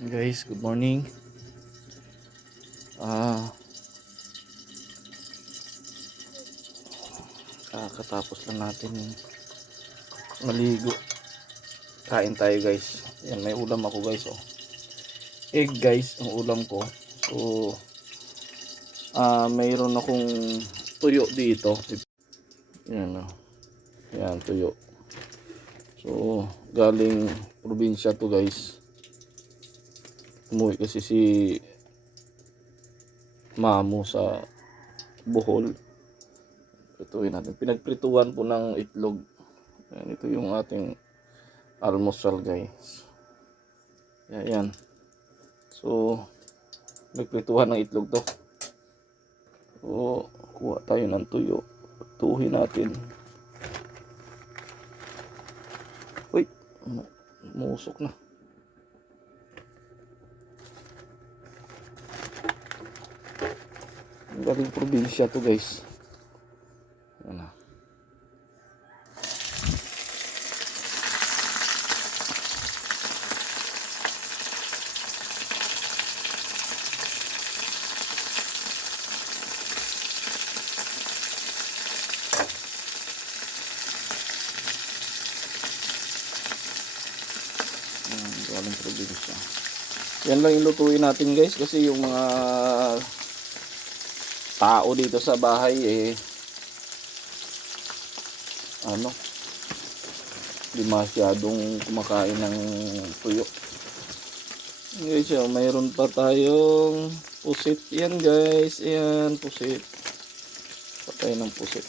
Guys, good morning. Ah, kakatapos lang natin maligo. Kain tayo guys. Yan, may ulam ako guys. Oh. Egg guys, ang ulam ko. So, mayroon akong tuyo dito. Yan, oh. Yan, tuyo. So, galing probinsya to guys. Umuwi kasi si Mamo sa Bohol. Prituin natin. Pinagprituan po ng itlog. Yan, ito yung ating almusal guys. Yan. So, nagprituhan ng itlog to. So, kuha tayo ng tuyo. Tuhin natin. Uy, musok na. Galing probinsya to guys. Yan na. Galing probinsya. Yan lang ilutuin natin guys kasi yung mga tao dito sa bahay di masyadong kumakain ng tuyo. Guys, mayroon pa tayong pusit. Yan guys, ayan pusit. Patay ng pusit.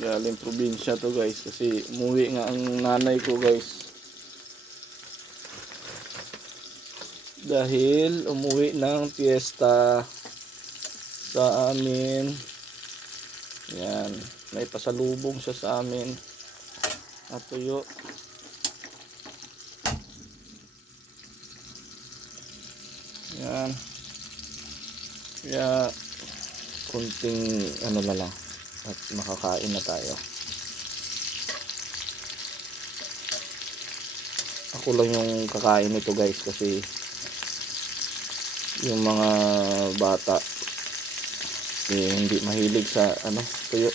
Galing probinsya to guys kasi umuwi nga ang nanay ko guys. Dahil umuwi ng piyesta sa amin. Yan, may pasalubong siya sa amin at tuyo. Yan. Kaya kunting ano na lang at makakain na tayo. Ako lang yung kakain nito guys kasi yung mga bata hindi mahilig sa tuyo.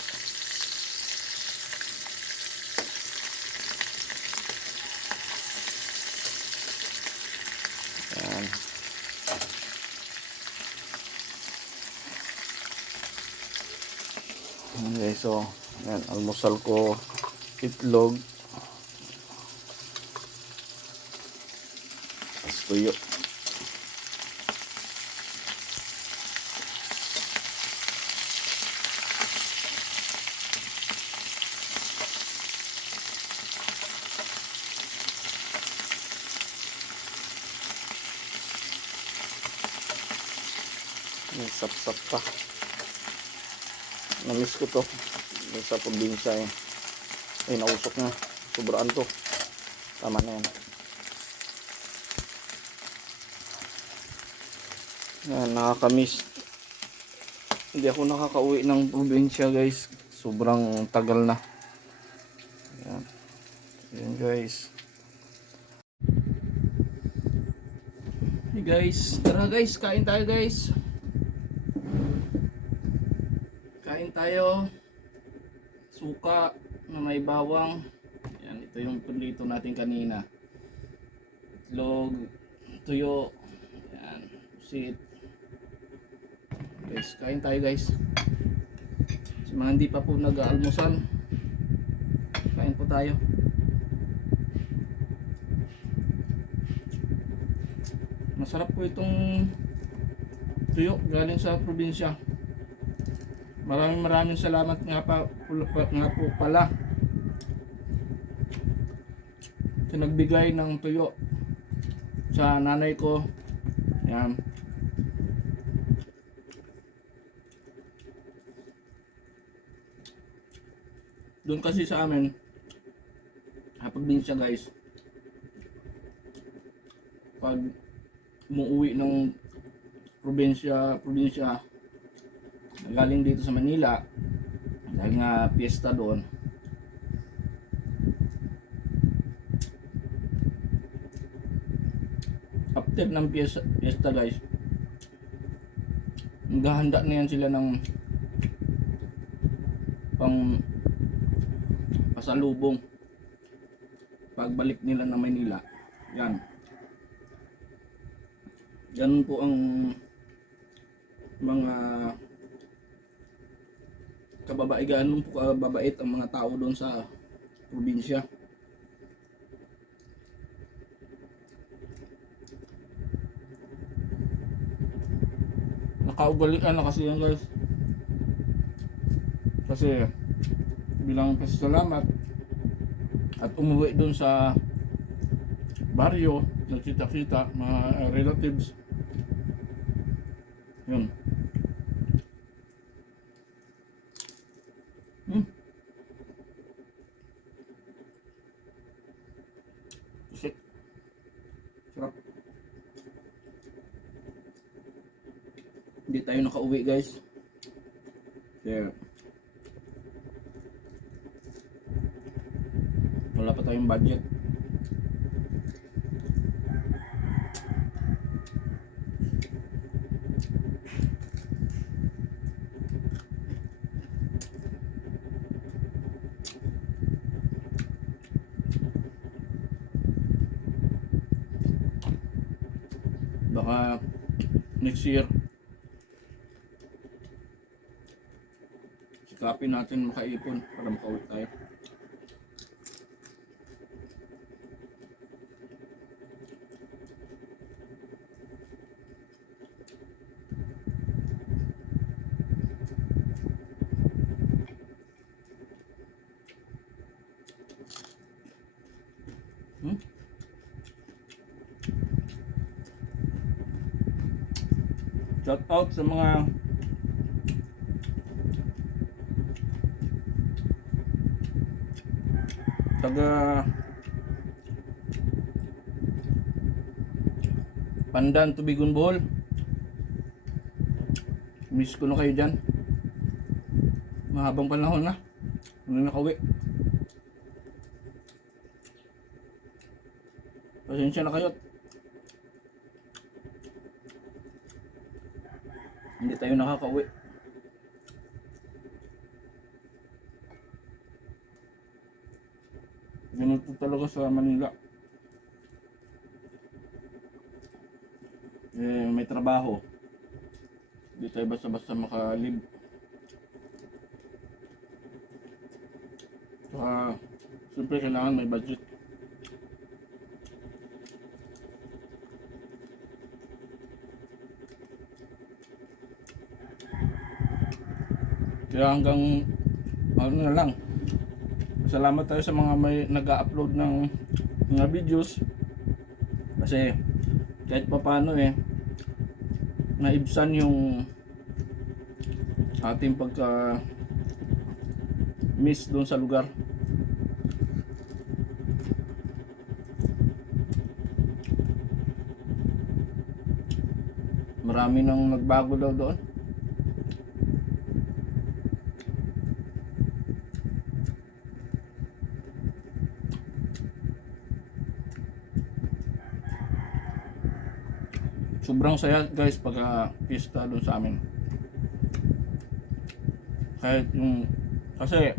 Yan. Okay, so yan, almusal ko itlog at tuyo. May sap-sap pa. Namiss ko to sa probinsya nausok na. Sobraan to. Tama na yan. Yan, nakakamiss. Hindi ako nakakauwi ng probinsya guys. Sobrang tagal na. Yan. Yan guys. Hey guys, tara guys, kain tayo guys. Kain tayo. Suka na may bawang. Yan, ito yung prito natin kanina. Itlog, tuyo. Yan, pusit. Guys, kain tayo guys. Sa mga hindi pa po nag-aalmusal, kain po tayo. Masarap po itong tuyo galing sa probinsya. Maraming salamat nga po pala sa nagbigay ng tuyo sa nanay ko. Yan. Doon kasi sa amin probinsya guys, pag umuwi ng probinsya galing dito sa Manila, Dahil nga piyesta doon. After ng piyesta guys, naghahanda na yan sila ng pang pasalubong pagbalik nila ng Maynila. Yan. Ganun po ang mga ganun po kababait ang mga tao doon sa probinsya. Nakaugalian na kasi yan guys. Kasi bilang pasalamat at umuwi doon sa baryo, nagkita-kita mga relatives. Yun. Kasi sarap. Hindi tayo nakauwi guys. Kaya wala pa tayong budget. Baka next year sikapin natin makaipon para makauwi tayo. Shout out sa mga taga Pandan, Tubigon, Bohol. Miss ko na kayo dyan. Mahabang panahon na. Ano nakauwi. Pasensya na kayo. Hindi tayo nakakauwi. Ganito talaga sa Manila. May trabaho. Hindi tayo basta-basta makalib. Siyempre kailangan may budget. Kaya hanggang ano na lang. Salamat tayo sa mga may nag-upload ng mga videos. Kasi kahit pa paano naibsan yung ating pagka miss doon sa lugar. Marami nang nagbago daw doon. Sobrang saya guys pagka pista doon sa amin. Kahit yung kasi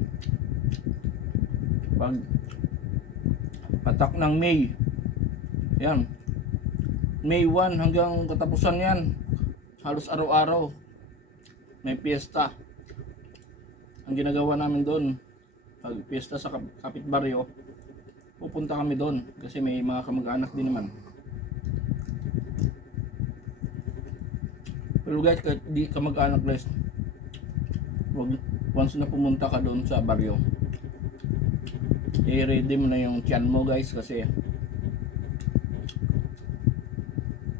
pag patak ng May, yan, May 1 hanggang katapusan yan, halos araw-araw may piyesta. Ang ginagawa namin doon, pag piyesta sa kapitbaryo, pupunta kami doon kasi may mga kamag-anak din naman. Pero guys, kahit di ka mag-anak guys, once na pumunta ka doon sa baryo, i-ready mo na yung tiyan mo guys, kasi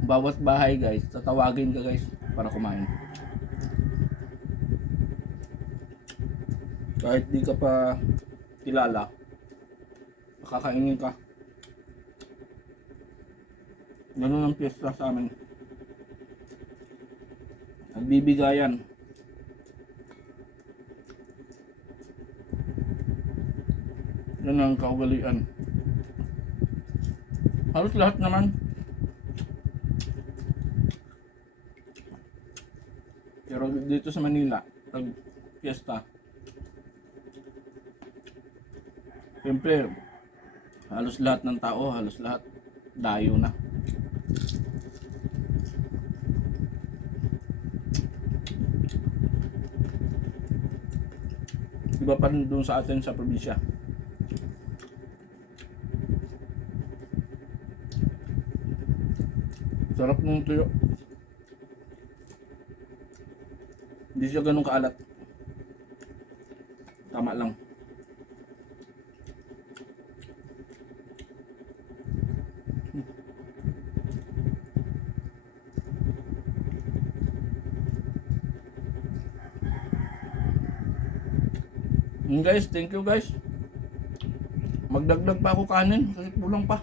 bawat bahay guys, tatawagin ka guys para kumain. Kahit di ka pa kilala, makakainin ka. Ganun ang piyesta sa amin. Nagbibigayan. Yan ang kaugalian. Halos lahat naman. Pero dito sa Manila, pag fiesta, siyempre, halos lahat ng tao, halos lahat, dayo na. Iba pa rin doon sa atin sa probinsya. Sarap ng tuyo. Hindi siya ganun kaalat. Tama lang. Guys, thank you guys. Magdagdag pa ako kanin kasi kulang pa.